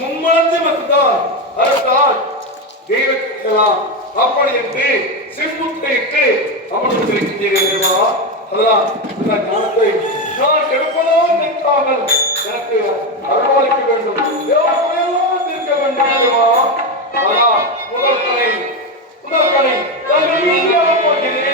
மும்மலத்து வந்தால் அதற்கால் தெய்வத்திற்கெல்லாம் அப்படி என்று சிம்புத்தையிட்டு அமர்ந்திருக்கின்றீர்களா? அதுதான் இந்த ஞானத்தை நான் கெடுப்பதோ நிற்காமல் எனக்கு அருள்வாளிக்க வேண்டும், இருக்க வேண்டும். அதான் முதல் கணை தங்கள் மீது போகிறேன்.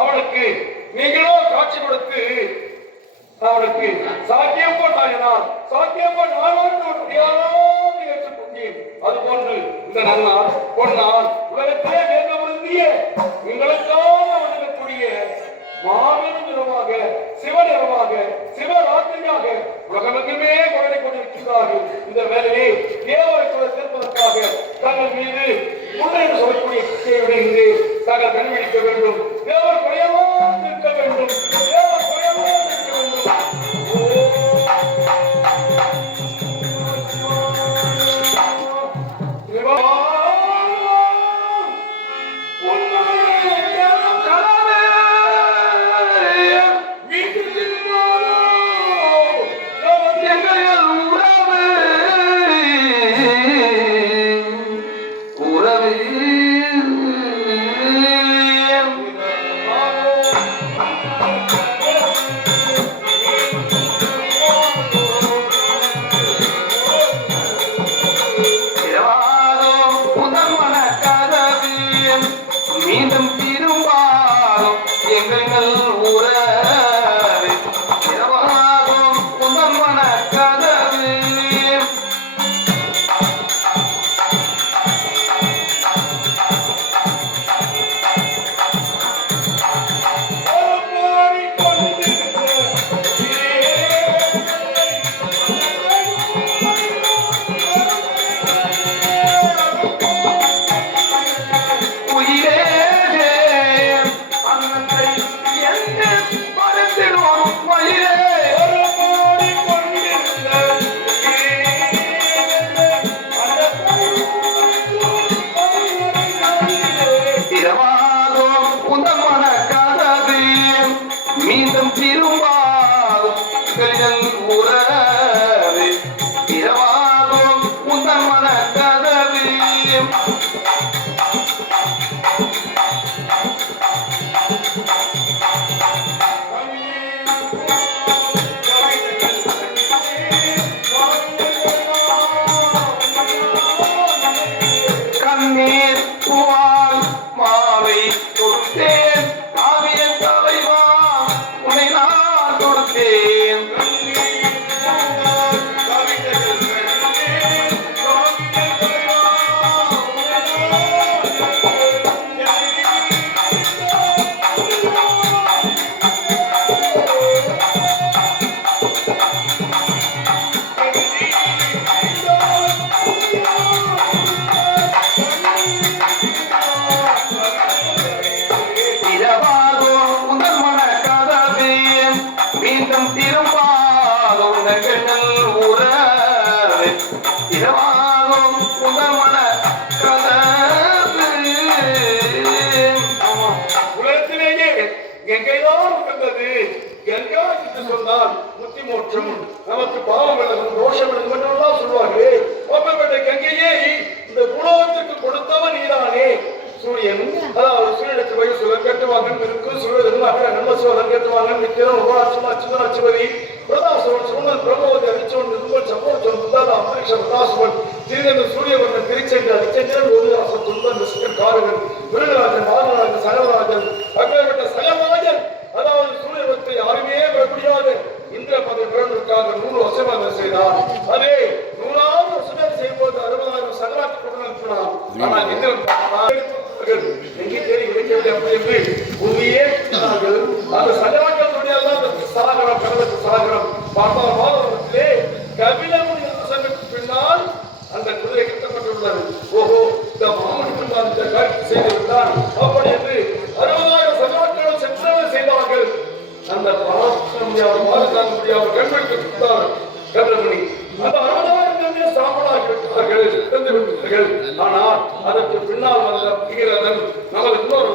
அவனுக்கு நீங்களோ காட்சி கொடுத்து அவனுக்கு சாக்கியம் போட்டாயினால் சாக்கியம் அது போன்று இந்த நன்னார் பொன்னால் உலகத்திலே வேதமுந்திய உங்களுக்காக வணங்கக்கூடிய மாபெரும் நிறமாக சிவநிறமாக சிவராத்திரியாக உலகமெங்குமே கொடை கொண்டிருக்கிறார்கள். இந்த வேலையை தேவரை சேர்ப்பதற்காக தங்கள் மீது முன்னே சொல்லக்கூடிய இருந்து தாங்கள் கண்டுபிடிக்க வேண்டும். தேவர் குறையமாக இருக்க வேண்டும். தேவர் குறையமாக இருக்க வேண்டும். சொன்னால் முத்தி மோட்சம், நமக்கு பாவம் விலகும், தோஷம் விலகும் என்றெல்லாம் சொல்வார்களே. அப்பேற்பட்ட கங்கையை இந்த உலகத்திற்கு கொடுத்தவன் நீதானே. சூரியன், அதாவது சூரியனுக்கு வயசு சுலம் கேட்டுவாங்க இருக்கும், சூரியன் நன்மசுவன் கேட்டுவாங்க, நித்திரம் உபாட்சம் அச்சுதன் அச்சுவதி பிரதாசவன் சுமன் பிரபோதி அரிச்சவன் நிருமல் சப்போச்சவன் புத்தாத அமரீஷ பிரதாசவன் திருநெல்வேலி சூரியவர்மன் திருச்சென்று அரிச்சந்திரன் ஒருதாசன் துன்பன் சிக்கன் காரகன் விருகராஜன் வாகராஜன் சகலராஜன் அப்பேற்பட்ட சகலராஜன், அதாவது சூரியவத்தை யாருமே பெற முடியாது. இந்திர பதவி பிறந்ததற்காக 100 வருஷமாக செய்தார். அதே 100வது வருஷம் செய்யும்போது 60,000 சகராட்சி கொண்டு அனுப்பினார். ஆனால் இந்திரன் எங்கே தேடி கிடைக்கவில்லை. அப்படி என்று புவியே அந்த சகராட்சியுடைய சாகரம் கடலுக்கு சாகரம் பார்த்தால் பாதத்திலே கபிலமுனி சங்கத்துக்கு பின்னால் அந்த குதிரை கட்டப்பட்டுள்ளது. ஓஹோ, இந்த மாமனிக்கும் அந்த காட்சி செய்திருந்தான். அப்படி என்று 60,000 சகராட்சிகள் சென்றவை செய்தார்கள். அந்த பாராட்ட முடியாத பாதுகாக்க முடியாத கண்களுக்கு கொடுத்தார் கபிலமுனி. அந்த 60,000 சாம்பலாகி விட்டார்கள், இறந்து விட்டார்கள். ஆனால் அதற்கு பின்னால் வந்த பீரதன் நமது இன்னொரு